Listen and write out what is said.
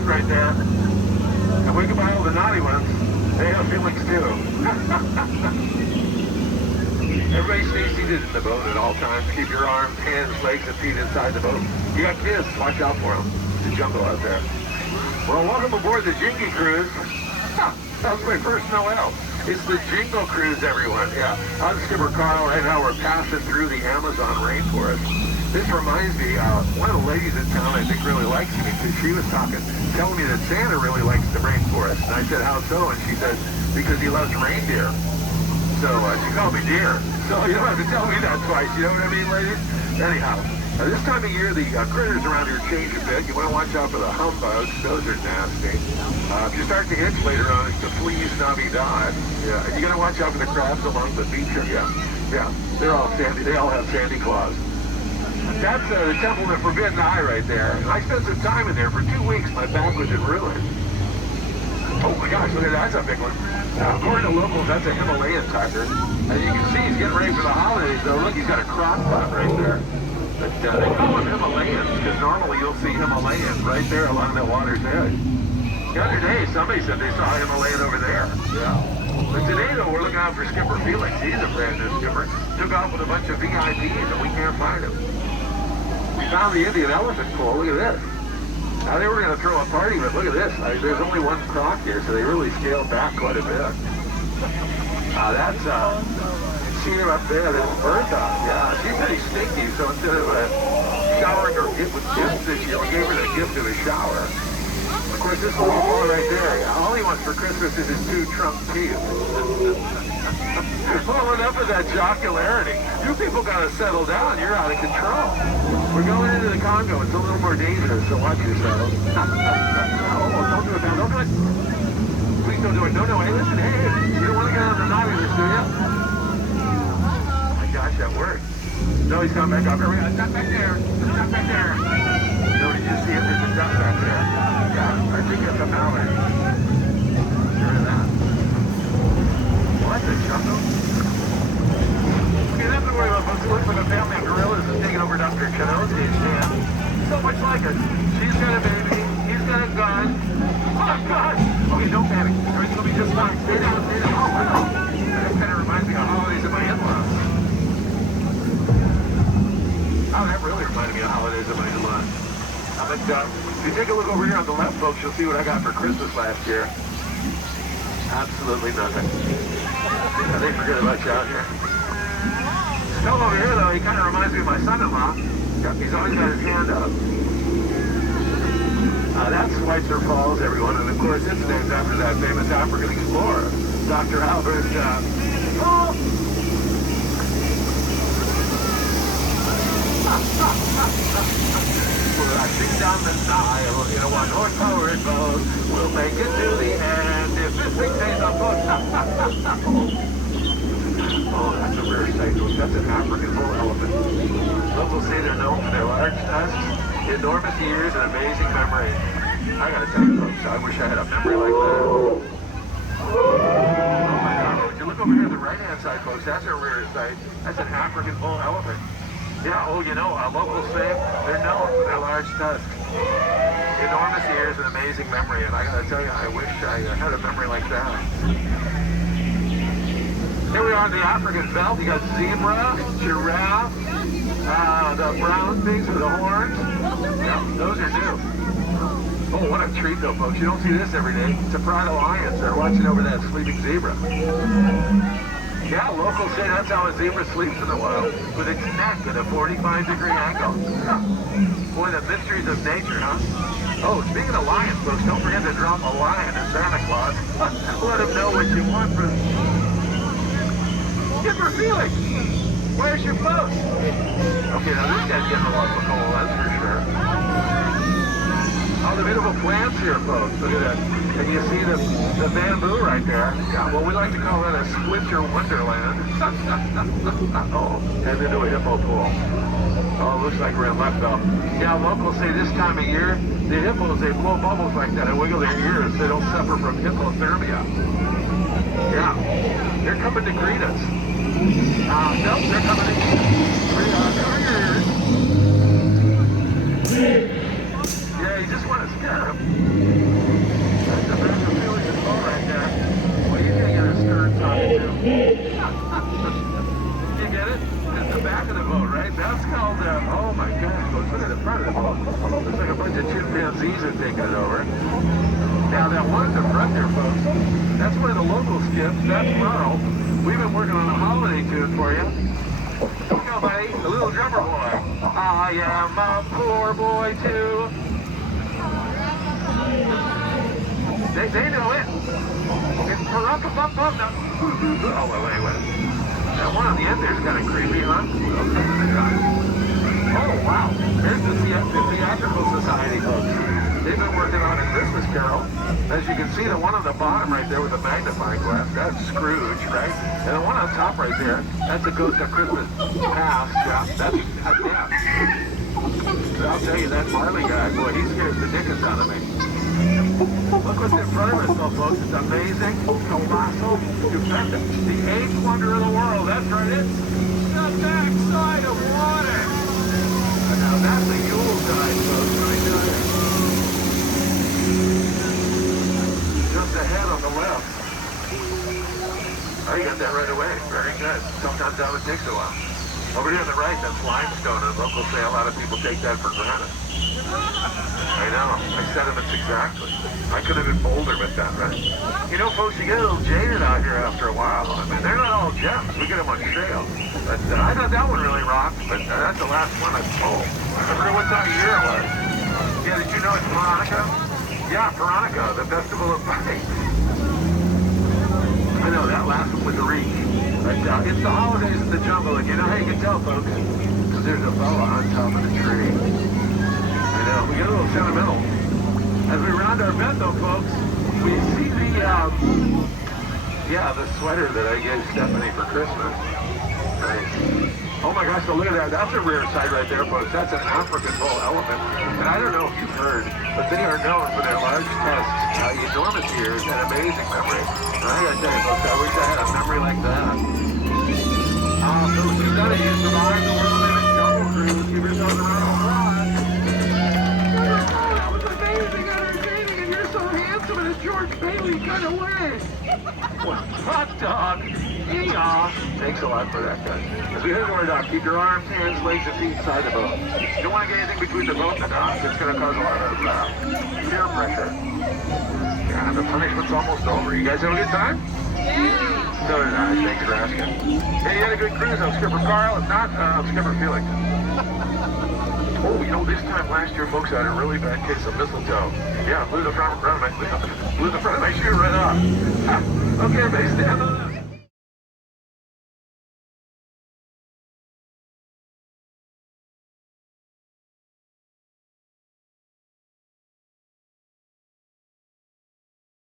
rock right there. And we can buy all the naughty ones. They have feelings too. Everybody stay seated in the boat at all times. Keep your arms, hands, legs, and feet inside the boat. You got kids, watch out for them. It's a jungle out there. Well, welcome aboard the Jingle cruise. That was my first Noel. It's the Jingle cruise, everyone. Yeah, I'm Skipper Carl. Right now we're passing through the Amazon rainforest. This reminds me, one of the ladies in town I think really likes me because she was telling me that Santa really likes the rainforest. And I said, how so? And she said, because he loves reindeer. So she called me dear. So you don't have to tell me that twice, you know what I mean, ladies? Anyhow, this time of year, the critters around here change a bit. You want to watch out for the humbugs. Those are nasty. If you start to itch later on, it's the fleas navidad. Yeah, and you got to watch out for the crabs along the beach. Yeah, they're all sandy. They all have sandy claws. That's the Temple of the Forbidden Eye right there. And I spent some time in there for 2 weeks. My back was in ruin. Oh my gosh, look at that. That's a big one. According to locals, that's a Himalayan tiger. As you can see, he's getting ready for the holidays, though. Look, he's got a cross butt right there. But they call them Himalayans because normally you'll see Himalayan right there along the water's edge. The other day, somebody said they saw a Himalayan over there. Yeah. But today, though, we're looking out for Skipper Felix. He's a brand new skipper. Took off with a bunch of VIPs, and we can't find him. We found the Indian elephant pool. Look at this. Now, they were going to throw a party, but look at this. There's only one croc here, so they really scaled back quite a bit. That's, see her up there, there's Bertha. Yeah, she's pretty stinky, so instead of showering her with gifts this year, we gave her the gift of a shower. Of course, this little boy right there, all he wants for Christmas is his 2 Trump teeth. Well, enough of that jocularity. You people got to settle down. You're out of control. We're going into the Congo. It's a little more dangerous, so watch yourselves. Oh, don't do it now. Don't do it. Please don't do it. No. Hey, listen. Hey, you don't want to get on the naughty list, do you? Oh, my gosh, that worked. No, he's coming back up. Here we go. Duck back there. Duck back there. No, did you see it? There's a duck back there. Yeah, I think that's a mallard. Sure of that. What the jungle? Okay, nothing to worry about, folks. It looks like a family of gorillas is taking over Dr. Kanopied's stand. So much like her. She's got a baby. He's got a gun. Oh, God! Okay, don't panic. Everything will be just fine. Stay down, stay down. Oh, wow. That kind of reminds me of holidays at my in-laws. Oh, that really reminded me of holidays at my in-laws. But if you take a look over here on the left, folks, you'll see what I got for Christmas last year. Absolutely nothing. They forget about you out here. Snow over here, though, he kind of reminds me of my son-in-law. He's always got his hand up. That's Schweitzer Falls, everyone, and of course it's named after that famous African explorer, Dr. Albert, oh! We're rushing down the Nile in a 1-horse-powered boat. We'll make it to the end if this thing stays on boat. Oh, that's a rare sight. That's an African bull elephant. Locals say they're known for their large tusks, enormous ears, and amazing memory. I gotta tell you, folks, I wish I had a memory like that. Oh my God! If you look over here on the right-hand side, folks, that's a rare sight. That's an African bull elephant. Yeah, oh, you know, locals say they're known for their large tusks, enormous ears, and amazing memory. And I gotta tell you, I wish I had a memory like that. Here we are in the African belt. You got zebra, giraffe, the brown things with the horns. Yep, those are new. Oh, what a treat, though, folks. You don't see this every day. It's a pride of lions. They're watching over that sleeping zebra. Yeah, locals say that's how a zebra sleeps in the wild, with its neck at a 45-degree angle. Boy, the mysteries of nature, huh? Oh, speaking of lions, folks, don't forget to drop a lion at Santa Claus. Let him know what you want for... Skipper Felix! Where's your boat? Okay, now this guy's getting a lot of coal, that's for sure. Oh, the beautiful plants here, folks. Look at that. And you see the bamboo right there. Yeah, well, we like to call that a splinter wonderland. Oh, and into a hippo pool. Oh, looks like we're in Leftoville. Yeah, locals say this time of year, the hippos, they blow bubbles like that and wiggle their ears so they don't suffer from hypothermia. Yeah, they're coming to greet us. Nope, they're coming to greet us. Yeah, he's just want to scare him. That's the back of Felix's boat right there. Well, you're going to get a stern talking to. You get it? It's the back of the boat, right? That's called, oh my gosh, look at the front of the boat. Looks like a bunch of chimpanzees are taking it over. Now, that one at the front there, folks, that's one of the local skips. That's Merle. We've been working on a holiday tune for you. Here we go, buddy. The little drummer boy. I am a poor boy, too. They know it. It's pa-rum-pa-pum-pum. Oh, wait. That one on the end there's kind of creepy, huh? Oh, wow. There's the Theatrical Society, folks. They've been working on a Christmas Carol. As you can see, the one on the bottom right there with the magnifying glass, that's Scrooge, right? And the one on top right there, that's a Ghost of Christmas Past. Yeah. I'll tell you, that Marley guy, boy, he scares the dickens out of me. Look what's in front of us, though, folks. It's amazing, colossal, stupendous. The eighth wonder of the world. That's right. It's the backside of water. Now, that's a Yuletide, folks, right there. Just ahead on the left. Oh, you got that right away. Very good. Sometimes that would take a while. Over here on the right, that's limestone, and locals say a lot of people take that for granted. I know. My sentiments exactly. I could have been bolder with that, right? You know, folks, you get a little jaded out here after a while. I mean, they're not all gems. We get them on shale. But I thought that one really rocked, but that's the last one I pulled. I forget what time of year it was. Yeah, did you know it's Veronica? Yeah, Veronica, the Festival of Lights. I know, that last one was a reach. But it's the holidays in the jungle, and you know how you can tell, folks? Because there's a boa on top of the tree. I know, we get a little sentimental. As we round our bend, though, folks, we see the sweater that I gave Stephanie for Christmas. Nice. Oh my gosh, so look at that. That's a rare sight right there, folks. That's an African bull elephant. And I don't know if you've heard, but they are known for their large tusks, enormous ears, and amazing memory. And I gotta tell you, folks, I wish I had a memory like that. So you've got to use the mind the world in a jungle cruise. Give yourselves a round of applause. That was amazing, entertaining, and you're so handsome in a George Bailey kind of way. Hot dog. Yeah. Thanks a lot for that, guys. As we head to our dock, keep your arms, hands, legs, and feet inside the boat. You don't want to get anything between the boat and the dock. It's going to cause a lot of peer pressure. Yeah, the punishment's almost over. You guys have a good time? Yeah. So did I. Thanks for asking. Hey, you had a good cruise. I'm Skipper Carl. If not, I'm Skipper Felix. Oh, you know, this time last year, folks, I had a really bad case of mistletoe. Yeah, blew the front of my shoe right off. Okay, everybody stand on